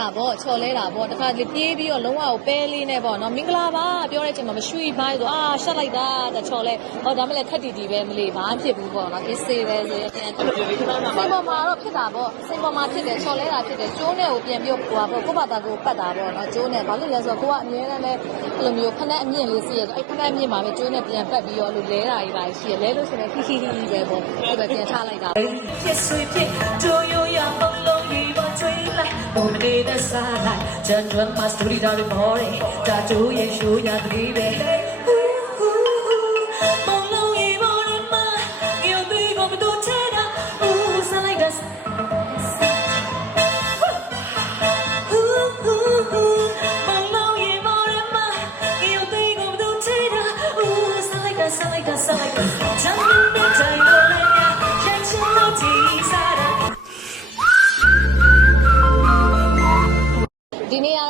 တာပေါ့ချော်လဲတာပေါ့တခါလေပြေးပြီးတော့လုံးဝကိုပဲလေးနဲ့ပေါ့နော်မင်္ဂလာပါပြောတဲ့အချိန်မှာမရွှေပိုင်းဆိုအာရှက်လိုက်တာတချော်လဲဟောဒါမှလည်းခက်တီတီပဲမလေးဘာဖြစ်ဘူးပေါ့နော်အေးစေးပဲဆိုရင်ပြန်စိတ်ပေါ်မှာတော့ဖြစ်တာပေါ့စိတ်ပေါ်မှာဖြစ်တယ်ချော်လဲတာဖြစ်တယ်ကျိုးနဲ့ကိုပြန်ပြီးဟိုပါပေါ့ကိုယ့်ဘာသာကိုပတ်တာပေါ့နော်ကျိုးနဲ့ဘာလို့လဲဆိုတော့ကိုကအမြဲတမ်းလဲအဲ့လိုမျိုးဖက်နဲ့အမြင့်လေးစီးရဆိုအဲ့ဖက်နဲ့အမြင့်မှာပဲကျိုးနဲ့ပြန်ပတ်ပြီးတော့လို့လဲတာကြီးပါရှိရလဲလို့ဆိုရင်ခီခီခီပဲပေါ့အဲ့ဒါပြန်ချလိုက်တာဖြစ်ဆွေဖြစ်တို့ရိုးရအောင်လုံးရီပါချွေး လိုက်ဘုံနေတဲ့စားလိုက်ဂျန်ဒွမ်မစတူဒီဒါရီမော်ရီဒါတို့ရဲ့ရှိုးရသတိပဲဘုံလုံးရီပေါ်ရမငယ်သေးကိုမတို့ချဲတာဦးစားလိုက်တာ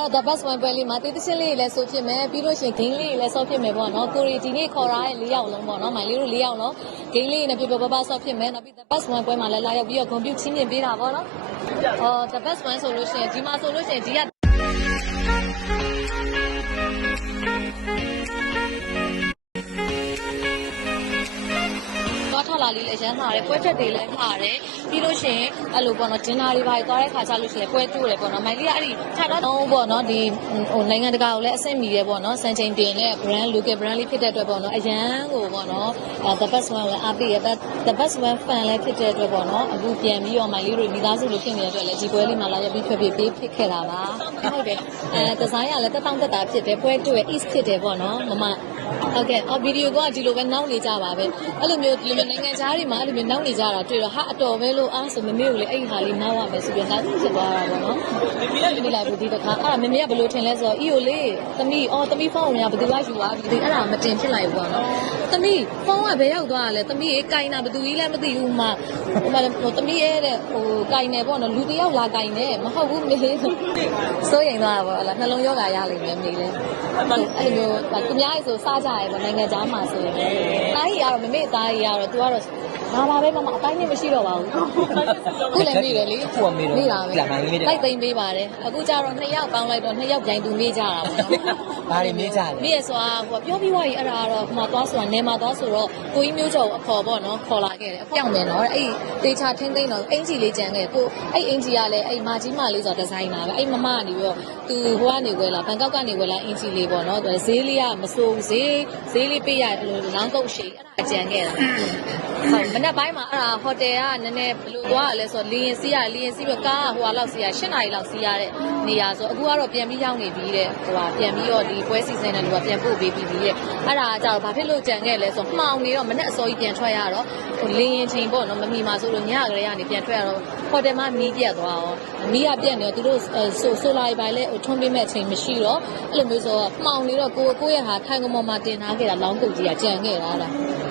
တော့ the best one ပွဲလေးမှာတေးသချင်းလေးတွေလည်းဆိုဖြစ်မယ်ပြီးလို့ရှိရင် game လေးတွေလည်းဆော့ဖြစ်မယ်ပေါ့နော်ကိုရီဒီနေ့ခေါ်ထားတဲ့၄ယောက်လုံးပေါ့နော်မိုင်လေးတို့၄ယောက်နော် game လေးတွေနဲ့ပြပြပပဆော့ဖြစ်မယ်နောက်ပြီး the best one ပွဲမှာလည်းလာရောက်ပြီးတော့ဂုဏ်ပြုချင်းမြင်ပေးတာပေါ့နော်အော် the best one ဆိုလို့ရှိရင်ဒီမှာဆိုလို့ရှိရင်ဒီက လာလေးလည်းရမ်းလာတယ်ပွဲချက်တွေလည်းမှားတယ်ပြီးလို့ရှိရင်အဲ့လိုပေါ့နော်ဂျင်နာတွေပါသွားတဲ့ခါကျလို့ရှိရင်ပွဲတိုးတယ်ပေါ့နော်မိုင်လေးကအဲ့ဒီထတော့ပေါ့နော်ဒီဟိုနိုင်ငံတကာကိုလည်းအဆင့်မီတယ်ပေါ့နော်စံချိန်တင်တဲ့ brand local brand လေးဖြစ်တဲ့အတွက်ပေါ့နော်အရန်ကိုပေါ့နော် the best one လည်းအားပေးရတဲ့ the best one fan လည်းဖြစ်တဲ့အတွက်ပေါ့နော်အခုပြန်ပြီးတော့မိုင်လေးတွေမိသားစုလိုဖြစ်နေတဲ့အတွက်လည်းဒီပွဲလေးမှာလာရပြီးဖြစ်ဖြစ်ပေးဖြစ်ခဲ့တာပါဟုတ်တယ်အဲဒီဇိုင်းကလည်းတက်တောင့်တက်တာဖြစ်တယ်ပွဲတိုးရဲ့ east ဖြစ်တယ်ပေါ့နော်မမဟုတ်ကဲ့အော်ဗီဒီယိုကဒီလိုပဲနောက်နေကြပါပဲအဲ့လိုမျိုးဒီလိုမျိုးနိုင်ငံခြားတွေမှာအဲ့လိုမျိုးနောက်နေကြတာတွေ့တော့ဟာအတော်ပဲလို့အားဆိုမမေကိုလေအဲ့ဒီဟာလေးနောက်ရမယ်ဆိုပြီးနောက်ဖြစ်သွားတာပေါ့နော်ဒီနေ့လာဘူးဒီတစ်ခါအဲ့ဒါမမေကဘယ်လိုထင်လဲဆိုတော့အီကိုလေးသမီးအော်သမီးဖုန်းဝင်ရဘယ်သူကယူသွားပြီအဲ့ဒါမတင်ဖြစ်လိုက်ဘူးပေါ့နော်သမီးဖုန်းကဘယ်ရောက်သွားတာလဲသမီးရေးကင်တာဘယ်သူကြီးလဲမသိဘူးမှဟိုမှာဟိုသမီးရဲ့တဲ့ဟိုကင်နေပေါ့နော်လူတစ်ယောက်လာကင်နေမဟုတ်ဘူးမေစိုးရင်သွားတာပေါ့ဟလာနှလုံးယောဂါရလိမ့်မယ်မေလေးအဲ့လိုမျိုးသူများရေးဆိုစားကြရဲပေါ့နိုင်ငံသားမှာဆိုရင်တားကြီးကတော့မမေတားကြီးကတော့ तू ကတော့ဘာပါပဲမမအတိုင်းနဲ့မရှိတော့ပါဘူးခုလည်းမေးတယ်လေခုကမေးတော့မေးတာပဲလာမိုင်းမေးတယ်လိုက်သိမ့်ပေးပါတယ်အခုကျတော့နှစ်ယောက်ပေါင်းလိုက်တော့နှစ်ယောက်ပြိုင်သူမေးကြတာပေါ့နော်ဘာတွေမေးကြလဲမိရဆိုတာဟိုပြောပြီးွားကြီးအဲ့ဒါကတော့ဟိုမှာသွားဆိုတာနေမှာသွားဆိုတော့ကိုကြီးမျိုးကျော်ကိုအခေါ်ပေါ့နော်ခေါ်လာခဲ့တယ်အပြောင်းမယ်နော်အဲ့တေချာထင်းသိမ့်တော့အင်ဂျီလေးကြံခဲ့ကိုအဲ့အင်ဂျီကလည်းအဲ့မာကြီးမာလေးဆိုတာဒီဇိုင်နာပဲအဲ့မမကနေပြီးတော့သူဟိုကနေဝယ်လာဘန်ကောက်ကနေဝယ်လာအင်ဂျီလေးပေါ့နော်သူဈေးလေးကမစိုးဈေးဈေးလေးပေးရအဲ့လိုလောင်းကုတ်ရှိအဲ့ဒါကြံခဲ့တာဟုတ်မနေ့ပိုင်းမှာအဲ့ဒါဟိုတယ်ကနည်းနည်းဘယ်လိုသွားရလဲဆိုတော့လီရင်စီးရလီရင်စီးပြီးကားကဟိုဟာလောက်စီးရ၈နာရီလောက်စီးရတဲ့နေရာဆိုအခုကတော့ပြန်ပြီးရောက်နေပြီတဲ့ဟိုဟာပြန်ပြီးတော့ဒီပွဲစီစဉ်တဲ့လူကပြန်ပို့ပေးပြီးပြီတဲ့အဲ့ဒါကကြတော့ဘာဖြစ်လို့ကြံခဲ့လဲဆိုတော့မှောင်နေတော့မနေ့အစောကြီးပြန်ထွက်ရတော့ဟိုလင်းရင်ချိန်ပေါ့နော်မမီမှာဆိုလို့ညကလေးကနေပြန်ထွက်ရတော့ဟိုတယ်မှာမီးပြတ်သွားရောမီးကပြတ်နေတော့သူတို့ဆိုဆိုလာပိုင်းလဲဟိုထွန်းပေးမဲ့အချိန်မရှိတော့အဲ့လိုမျိုးဆိုတော့မှောင်နေတော့ကိုကိုရဲ့ဟာထိုင်ကမော်မှာတင်ထားခဲ့တာလောင်းကုတ်ကြီးကကြံခဲ့တာလားမမ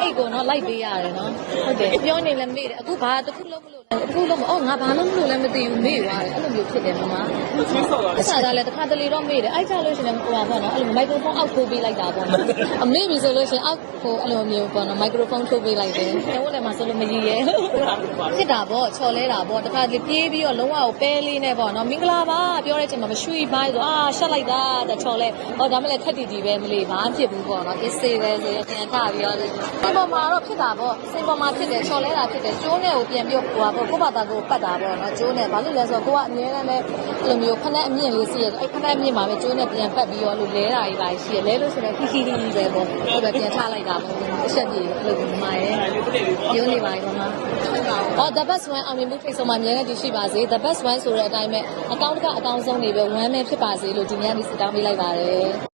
အိတ်ကိုနော်လိုက်ပေးရတယ်နော်ဟုတ်တယ်ပြောနေလဲမေ့တယ်အခုဘာတစ်ခုလုံးမလို့လဲတစ်ခုလုံးမအော်ငါဘာလို့မလို့လဲမသိဘူးမေ့သွားတယ်အဲ့လိုမျိုးဖြစ်တယ်မမအစားကလည်းတစ်ခါတလေတော့မေ့တယ်အဲ့ကြလို့ရှိရင်ဟိုပါပေါ့နော်အဲ့လိုမိုက်ခရိုဖုန်းအောက်ထိုးပေးလိုက်တာပေါ့နော်အမေ့ပြီဆိုလို့ရှိရင်အောက်ဟိုအဲ့လိုမျိုးပေါ့နော်မိုက်ခရိုဖုန်းထိုးပေးလိုက်တယ်တော့လည်းမဆိုလို့မရည်ရဲဖြစ်တာပေါ့ချော်လဲတာပေါ့တစ်ခါတလေပြေးပြီးတော့လုံးဝကိုပဲလေးနဲ့ပေါ့နော်မင်္ဂလာပါပြောတဲ့အချိန်မှာမရွှေပိုင်းဆိုအာရှက်လိုက်တာတချော်လဲဟောဒါမှလည်းခက်တီတီပဲမလေးဘာဖြစ်ဘူးပေါ့နော်အေးစေးပဲဆိုရင်ပြန်ထပြီးတော့စိတ်ပေါ်မှာတော့ဖြစ်တာပေါ့စိတ်ပေါ်မှာဖြစ်တယ်ချော်လဲတာဖြစ်တယ်ကျိုးနဲ့ကိုပြန်ပြီးဟိုပါပေါ့ကိုယ့်ဘာသာကိုပတ်တာပေါ့နော်ကျိုးနဲ့ဘာလို့လဲဆိုတော့ကိုကအမြဲတမ်းပဲအဲ့လိုမျိုးဖက်နဲ့အမြင့်လေးစီးရအဲ့ဖက်နဲ့အမြင့်မှာပဲကျိုးနဲ့ပြန်ပတ်ပြီးတော့လို့လဲတာကြီးပါရှိရလဲလို့ဆိုတော့ခီခီခီပဲပေါ့ဟိုပဲပြန်ချလိုက်တာပေါ့အချက်ပြေအဲ့လိုမှာရဲရုံးနေပါပြီမမအော် the best one အောင်မြင်မှုဖိတ်ဆုံးမှာအများကြီးရှိပါစေ the best one ဆိုတဲ့အတိုင်းပဲအကောင့်တစ်ခါအကောင့်ဆုံးနေပဲ one man ဖြစ်ပါစေလို့ဒီနေ့ကနေစတောင်းပေးလိုက်ပါတယ်